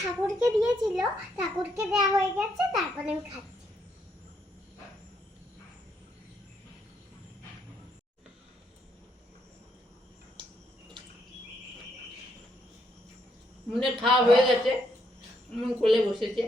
ঠাকুরকে দিয়েছিল, ঠাকুরকে দেওয়া হয়ে গেছে, তারপরে আমি খাচ্ছি। মনে খাওয়া হয়ে গেছে, মন কোলে বসেছে।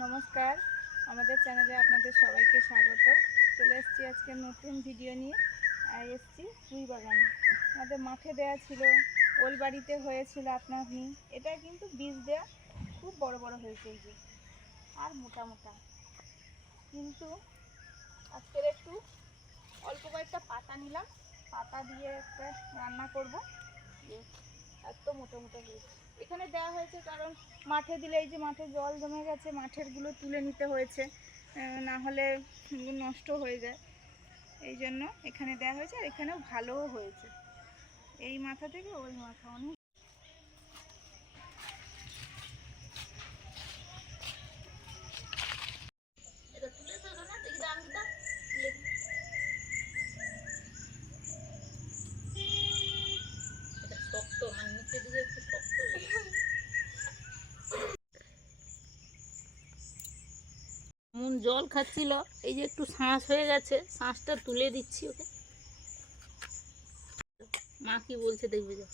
নমস্কার। আমাদের চ্যানেলে আপনাদের সবাইকে স্বাগত। চলে এসেছি আজকে নতুন ভিডিও নিয়ে। আর এসেছি ফুল বাগানে। আমাদের মাঠে দেওয়া ছিল, ওল বাড়িতে হয়েছিল আপনা আপনি এটা কিন্তু বীজ দেওয়া খুব বড় বড় হয়েছে এই যে। আর মোটা মোটা। কিন্তু আজকের একটু অল্প কয়েকটা পাতা নিলাম। পাতা দিয়ে একটা রান্না করব। দিয়ে এত মোটা মোটা হয়েছে। এখানে দেওয়া হয়েছে কারণ মাঠে দিলে এই যে মাঠে জল জমে গেছে, মাঠেরগুলো তুলে নিতে হয়েছে না হলে নষ্ট হয়ে যায়। এই জন্য এখানে দেওয়া হয়েছে আর এখানেও ভালোও হয়েছে। এই মাথা থেকে ওই মাথা অনেক শক্ত মানে নিচের দিকে একটু শক্ত মুন জল খাচ্ছিল। এই যে একটু শ্বাস হয়ে গেছে শ্বাসটা তুলে দিচ্ছি ওকে। মা কি বলছে দেখবে যা।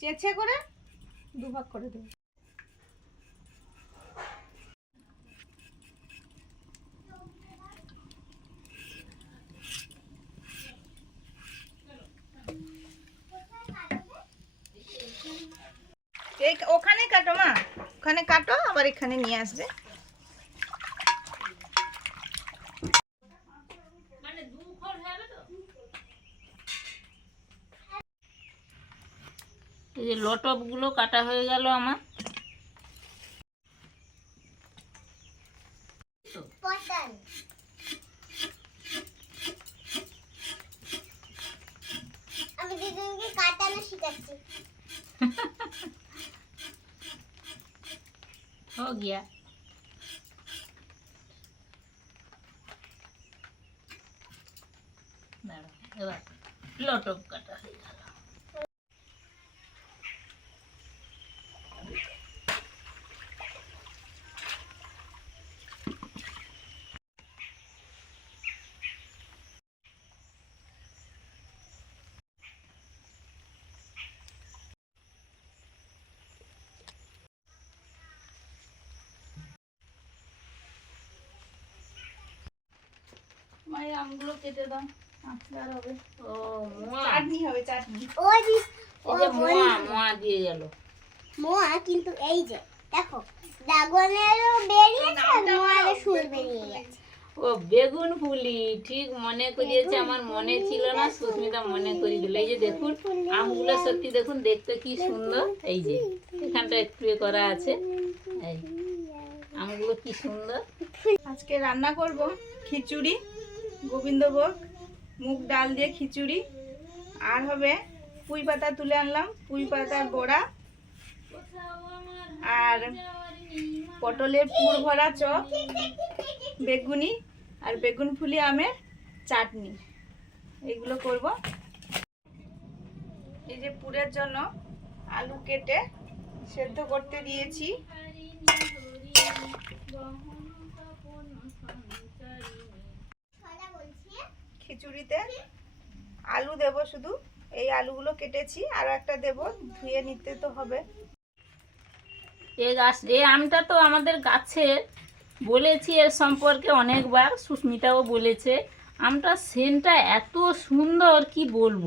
চেঁচে করে দুভাগ করে দেবো। এই ওখানে কাটো মা। ওখানে কাটো আবার এখানে নিয়ে আসবে। এই যে লটপগুলো কাটা হয়ে গেল আমার। পটল কাটানো শিখাচ্ছি हो गया দাঁড়াও, এবার লটক কাটা হয়ে আমগুলো কেটে দাও। আজকে হবে। ও মোয়া। চাটনি হবে চাটনি। ওই যে এই মোয়া মোয়া দিয়ে গেল। মোয়া কিন্তু এই যে দেখো ড্রাগনেরও বেরিয়েছে মোয়ারও সুর বেরিয়ে গেছে। ও বেগুন ফুলি ঠিক মনে করিয়েছে আমার মনে ছিল না সুস্মিতা মনে করিয়ে দিল। এই যে দেখুন আমগুলো সত্যি দেখুন দেখতে কি সুন্দর। এই যে এখানটা একটু এ করা আছে। এই আমগুলো কি সুন্দর। আজকে রান্না করব খিচুড়ি। গোবিন্দভোগ, মুগ ডাল দিয়ে খিচুড়ি, আর হবে পুঁই পাতা তুলে আনলাম, পুঁই পাতার বড়া, আর পটলের পুর ভরা চপ, বেগুনি, আর বেগুন ফুলি আমের চাটনি। এগুলো করব। এই যে পুরের জন্য আলু কেটে সেদ্ধ করতে দিয়েছি। খিচুড়িতে আলু দেব শুধু। এই আলুগুলো কেটেছি, আর একটা দেব, ধুয়ে নিতে তো হবে। এ গাছ এই আমটা তো আমাদের গাছের, বলেছি এর সম্পর্কে অনেকবার, সুস্মিতাও বলেছে। আমটা সেন্টটা এত সুন্দর, কি বলব?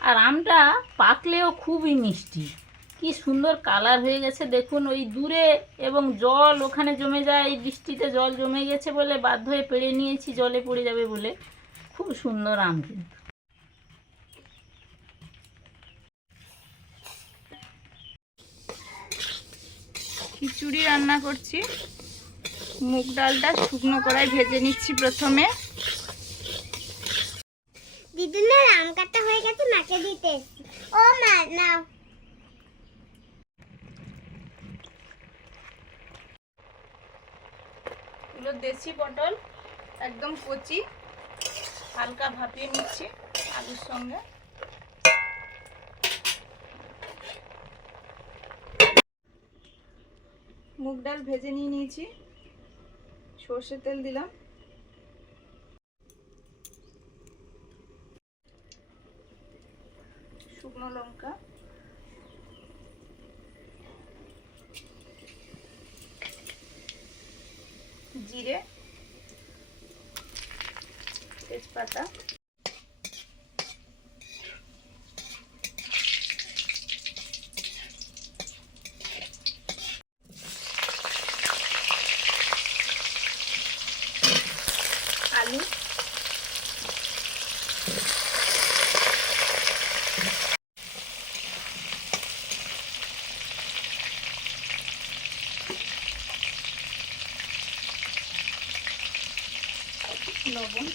আর আমটা পাকলেও খুবই মিষ্টি। কি সুন্দর কালার হয়ে গেছে, দেখুন, ওই দূরে এবং জল ওখানে জমে যায়, এই বৃষ্টিতে জল জমে গেছে বলে বাধ্য হয়ে পেড়ে নিয়েছি, জলে পড়ে যাবে বলে। খুব সুন্দর আম কিন্তু। খিচুড়ি রান্না করছি। মুগ ডালটা শুকনো কড়াই ভেজে নিচ্ছি প্রথমে। দিদুনের আম কাটা হয়ে গেছে মাকে দিতে ও মা নাও। দেশি পটল একদম কচি। হালকা ভাপিয়ে নিচ্ছি আলুর সঙ্গে। মুগ ডাল ভেজে নিয়ে নিয়েছি। সর্ষের তেল দিলাম শুকনো লঙ্কা জিরে তেজপাতা আলু লবণ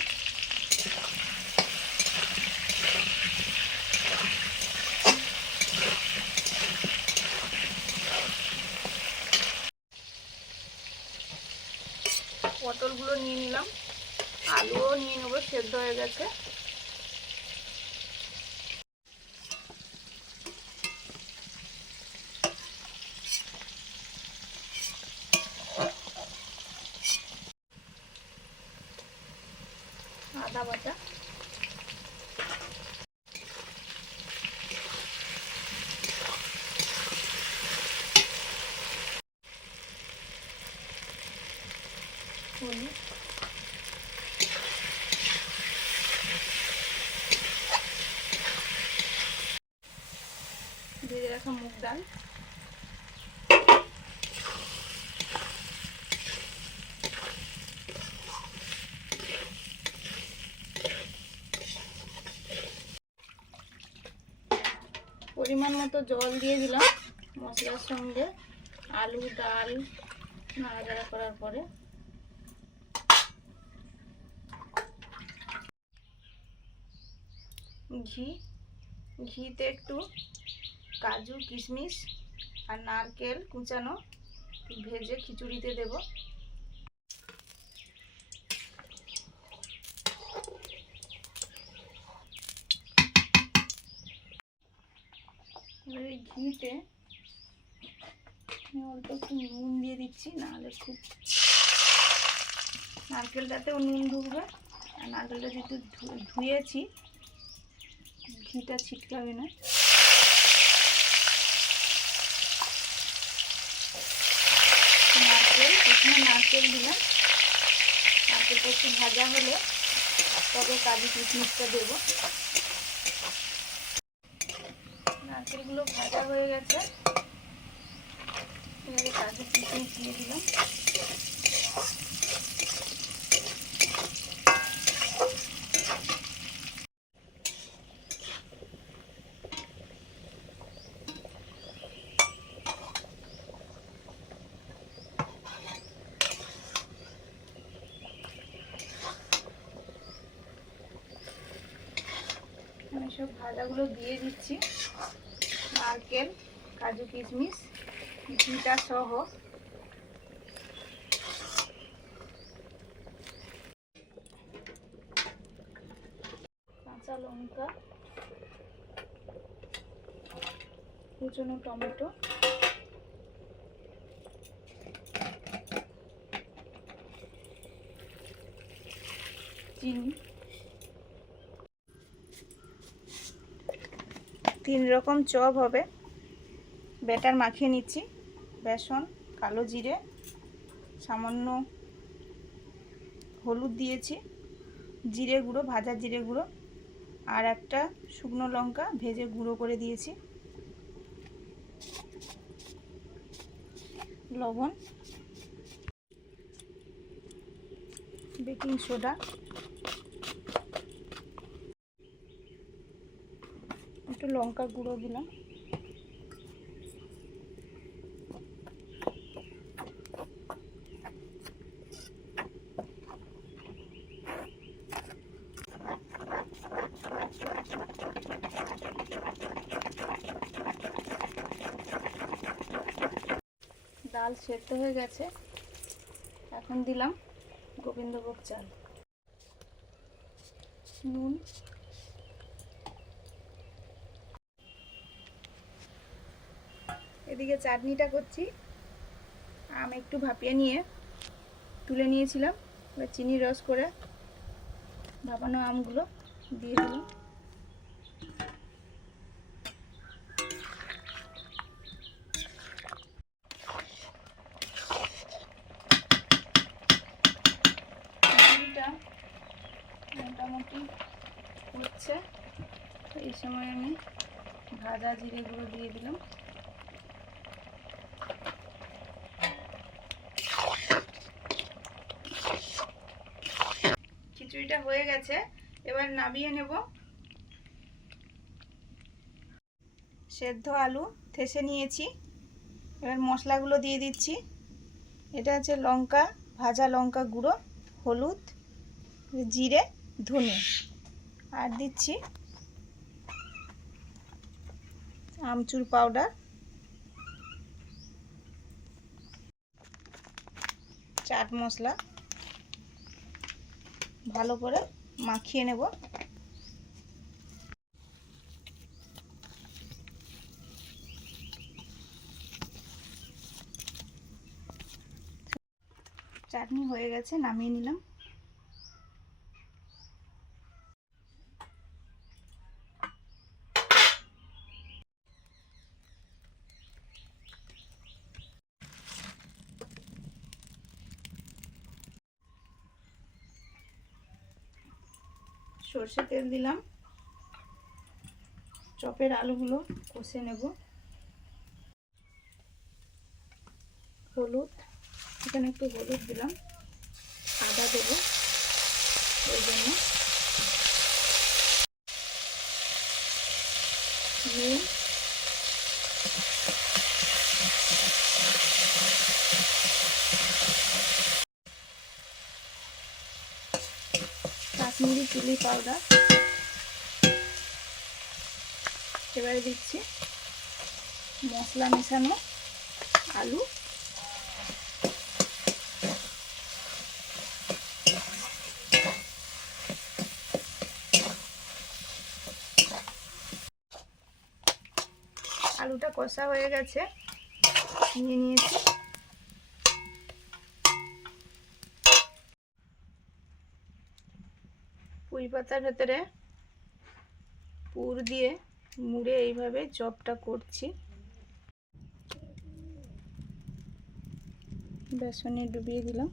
পটলগুলো নিয়ে নিলাম আলুও নিয়ে নেব সেদ্ধ হয়ে গেছে আদা বাটা হলুদ ভেজে রাখা মুগ ডাল। পরিমাণ মতো জল দিয়ে দিলাম মশলার সঙ্গে। আলু, ডাল, নাড়াচাড়া করার পরে। ঘি। ঘিতে একটু কাজু, কিশমিশ আর নারকেল কুচানো ভেজে খিচুড়িতে দেব। ঘিতে অল্প একটু নুন দিয়ে দিচ্ছি, নাহলে খুব নারকেলটাতেও নুন ঢুকবে। আর নারকেলটা যেহেতু ধুয়েছি, ঘিটা ছিটকাবে না নারকেল প্রথমে নারকেল দিলাম। নারকেলটা একটু ভাজা হলে তবে কাজু কিশমিশটা দেবো। নারকেলগুলো ভাজা হয়ে গেছে। কাজু কিশমিশ দিয়ে দিলাম আমি সব ভাজাগুলো দিয়ে দিচ্ছি। নারকেল কাজু কিশমিশ ঘিটা সহ। কাঁচা লঙ্কা কুচনো টমেটো চিনি তিন রকম চপ হবে। ব্যাটার মাখিয়ে নিচ্ছি। বেসন, কালো জিরে, সামান্য হলুদ দিয়েছি, জিরে গুঁড়ো, ভাজা জিরে গুঁড়ো, আর একটা শুকনো লঙ্কা ভেজে গুঁড়ো করে দিয়েছি। লবণ, বেকিং সোডা একটু লঙ্কা গুঁড়ো দিলাম। ডাল সেদ্ধ হয়ে গেছে। এখন দিলাম গোবিন্দভোগ চাল। নুন এদিকে চাটনিটা করছি। আম একটু ভাপিয়ে নিয়ে তুলে নিয়েছিলাম। এবার চিনি রস করে ভাপানো আমগুলো দিয়ে দিলাম। মোটামুটি হচ্ছে। এই সময় আমি ভাজা জিরে গুঁড়ো দিয়ে দিলাম। খিচুড়িটা হয়ে গেছে, এবার নামিয়ে নেব। সেদ্ধ আলু থেসে নিয়েছি, এবার মশলাগুলো দিয়ে দিচ্ছি। এটা হচ্ছে লঙ্কা, ভাজা লঙ্কা গুঁড়ো, হলুদ, জিরে, ধনে। আর দিচ্ছি আমচুর পাউডার। চাট মশলা। ভালো করে মাখিয়ে নেব। চাটনি হয়ে গেছে নামিয়ে নিলাম। সর্ষে তেল দিলাম। চপের আলুগুলো কষে নেব। হলুদ, এখানে একটু হলুদ দিলাম। আদা দেব ওই জন্য। নুন চিলি পাউডার। এবারে দিচ্ছি মশলা মেশানো আলু। আলুটা কষা হয়ে গেছে নিয়ে নিয়েছি। পুঁই পাতার ভেতরে পুর দিয়ে মুড়ে এইভাবে চপটা করছি। বেসনে ডুবিয়ে দিলাম।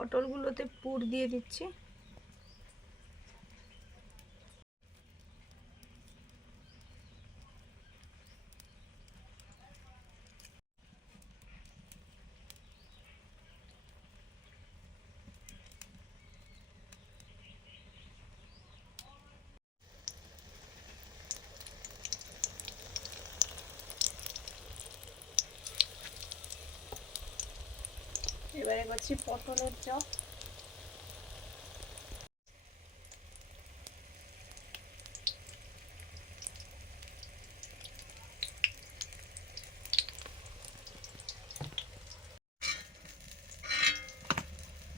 পটলগুলোতে পুর দিয়ে দিচ্ছি। করছি পটলের চপ।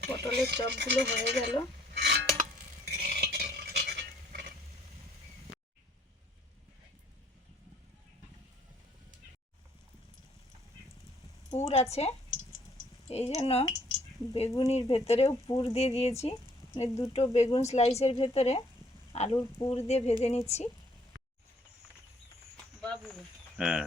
পটলের চপগুলো হয়ে গেল। পুর আছে। এই জন্য বেগুনির ভেতরেও পুর দিয়ে দিয়েছি। মানে দুটো বেগুন স্লাইসের ভেতরে আলুর পুর দিয়ে ভেজে নিচ্ছি। বাবু হ্যাঁ।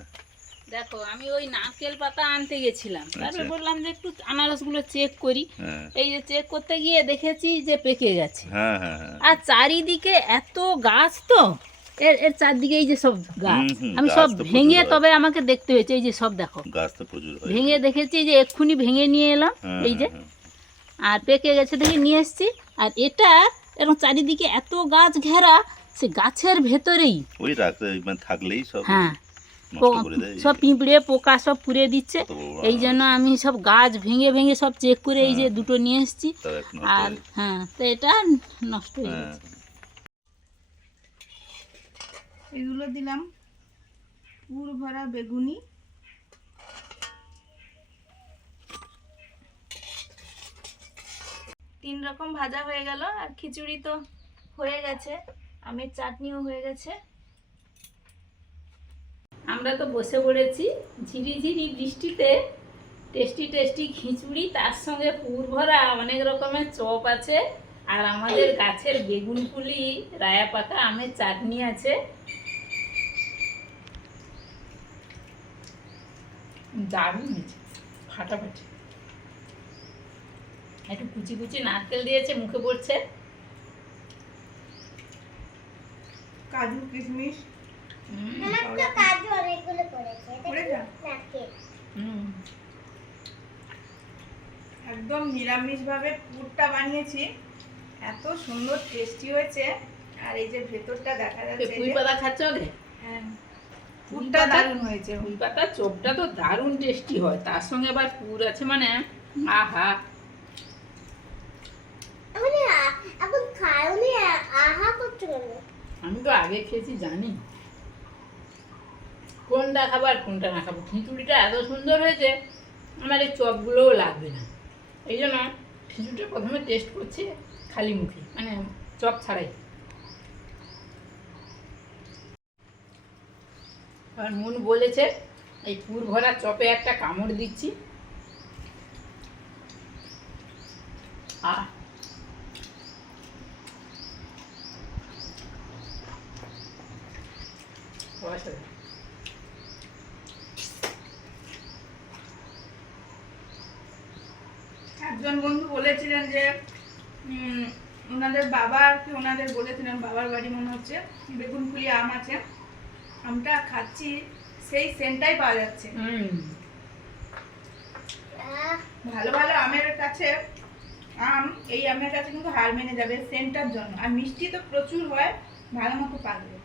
দেখো আমি ওই নারকেল পাতা আনতে গেছিলাম। তারপর আচ্ছা। বললাম যে একটু আনারসগুলো চেক করি। হ্যাঁ। এই যে চেক করতে গিয়ে দেখেছি যে পেকে গেছে। হ্যাঁ হ্যাঁ হ্যাঁ। আর চারিদিকে এত গাছ তো। এর এর চারদিকে এই যে সব গাছ আমি সব ভেঙে তবে আমাকে দেখতে হয়েছে এই যে সব দেখো। গাছ তো প্রচুর ভেঙে দেখেছি যে এক্ষুনি ভেঙে নিয়ে এলাম হ্যাঁ, এই যে। হ্যাঁ, আর পেকে গেছে দেখে নিয়ে এসছি। আর এটা এরকম চারিদিকে এত গাছ ঘেরা সে গাছের ভেতরেই। ওই মানে থাকলেই সব হ্যাঁ। সব পিঁপড়ে পোকা সব পুড়ে দিচ্ছে। এই জন্য আমি সব গাছ ভেঙে ভেঙে সব চেক করে এই যে হ্যাঁ। দুটো নিয়ে এসছি। আর হ্যাঁ তো এটা নষ্ট হয়ে হ্যাঁ। গেছে। এগুলো দিলাম পুর ভরা বেগুনি। তিন রকম ভাজা হয়ে গেল আর খিচুড়ি তো হয়ে গেছে, আমের চাটনিও হয়ে গেছে। আমরা তো বসে পড়েছি ঝিরিঝিরি বৃষ্টিতে টেস্টি টেস্টি খিচুড়ি, তার সঙ্গে পুর ভরা অনেক রকমের চপ আছে, আর আমাদের গাছের বেগুন পুলি রায়া পাকা আমের চাটনি আছে। দারুণ হয়েছে ফাটাফাটি। একটু কুচি কুচি নারকেল দিয়েছে মুখে পড়ছে কাজু কিশমিশ। হুম, আমার তো কাজু অনেকগুলো পড়েছে এটা পড়ে কি যা। নারকেল। হুম। একদম নিরামিষভাবে পুরটা বানিয়েছি এত সুন্দর টেস্টি হয়েছে। আর এই যে ভেতরটা দেখা যাচ্ছে পুঁই পাতা খাচ্ছ হ্যাঁ। পুরটা দারুণ হয়েছে। পুঁই পাতা চপটা তো দারুণ টেস্টি হয়। তার সঙ্গে আবার পুর আছে মানে আহা। আমি এখন খাওনি আহা করছ আমি তো আগে খেয়েছি জানি। কোনটা খাবার কোনটা না খাব? খিচুড়িটা এত সুন্দর হয়েছে আমার এই চপগুলোও লাগবে না। এই জন্য খিচুড়িটা প্রথমে টেস্ট করছি খালি মুখে মানে চপ ছাড়াই। আর মন বলেছে এই পুর ভরা চপে একটা কামড় দিচ্ছি। অসাধারণ। একজন বন্ধু বলেছিলেন যে উম, ওনাদের বাবা আর কি ওনাদের বলেছিলেন বাবার বাড়ি মনে হচ্ছে বেগুন ফুলি আম আছে। আমটা খাচ্ছি সেই সেন্টটাই পাওয়া যাচ্ছে। ভালো ভালো আমের কাছে আম এই আমের কাছে কিন্তু হার মেনে যাবে সেন্টার জন্য। আর মিষ্টি তো প্রচুর হয় ভালো মতো পাকবে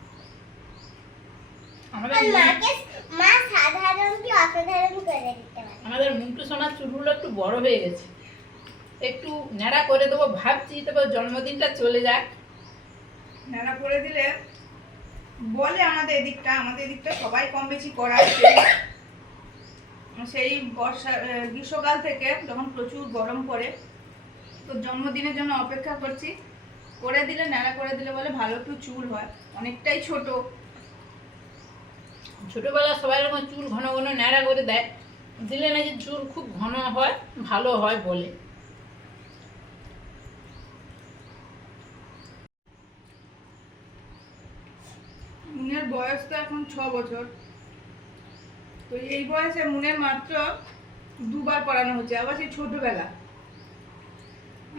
আমাদের আর মুন- মাকে মা সাধারণ কি অসাধারণ করে দিতে পারে? আমাদের মুন্টু সোনার চুলগুলো একটু বড় হয়ে গেছে। একটু ন্যাড়া করে দেবো ভাবছি তবে জন্মদিনটা চলে যাক। নানা করে দিলে বলে আমাদের এদিকটা আমাদের এদিকটা সবাই কম বেশি করা সেই- বর্ষা গ্রীষ্মকাল থেকে যখন প্রচুর গরম পড়ে, তো জন্মদিনের জন্য অপেক্ষা করছি। করে দিলে, ন্যাড়া করে দিলে বলে ভালো একটু চুল হয়। অনেকটাই ছোট। ছোটবেলা সবাই এরকম চুল ঘন ঘন ন্যাড়া করে দেয়। দিলে নাকি চুল খুব ঘন হয়, ভালো হয় বলে। মুনের বয়স তো এখন ছ বছর। তো এই বয়সে মুনের মাত্র দুবার পড়ানো হচ্ছে আবার সেই ছোটবেলা।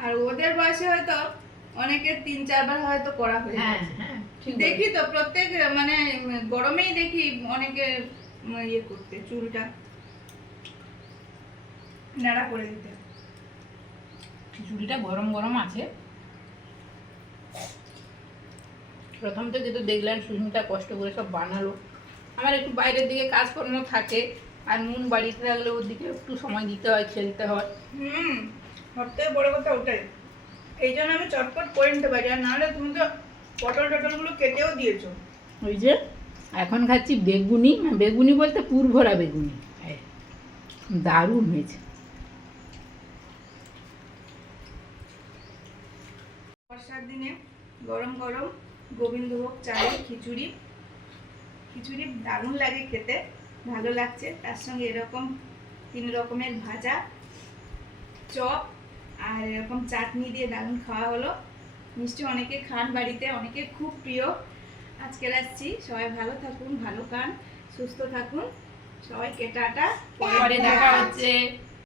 আর ওদের বয়সে হয়তো অনেকের তিন চারবার হয়তো করা হয়ে হ্যাঁ। হ্যাঁ দেখি তো প্রত্যেক মানে গরমেই দেখি অনেকে ইয়ে করতে চুলটা নাড়া করে দিতে। চুলটা গরম গরম আছে। প্রথম থেকে তো দেখলেন সুস্মিতা কষ্ট করে সব বানালো। আমার একটু বাইরের দিকে কাজকর্ম থাকে আর নুন বাড়িতে থাকলে ওর দিকে একটু সময় দিতে হয় খেলতে হয়। হুম সব থেকে বড় কথা ওটাই। এই জন্য আমি চটপট করে নিতে পারি আর নাহলে তুমি তো পটল টটলগুলো কেটেও দিয়েছ। ওই যে এখন খাচ্ছি বেগুনি বেগুনি বলতে পুর ভরা বেগুনি। দারুণ হয়েছে। বর্ষার দিনে গরম গরম গোবিন্দভোগ চালের খিচুড়ি। খিচুড়ি দারুণ লাগে খেতে ভালো লাগছে। তার সঙ্গে এরকম তিন রকমের ভাজা চপ আর এরকম চাটনি দিয়ে দারুণ খাওয়া হলো। মিষ্টি অনেকে খান বাড়িতে অনেকে খুব প্রিয়। আজকে আসছি। সবাই ভালো থাকুন ভালো খান সুস্থ থাকুন। সবাইকে টাটা। পরে দেখা হচ্ছে।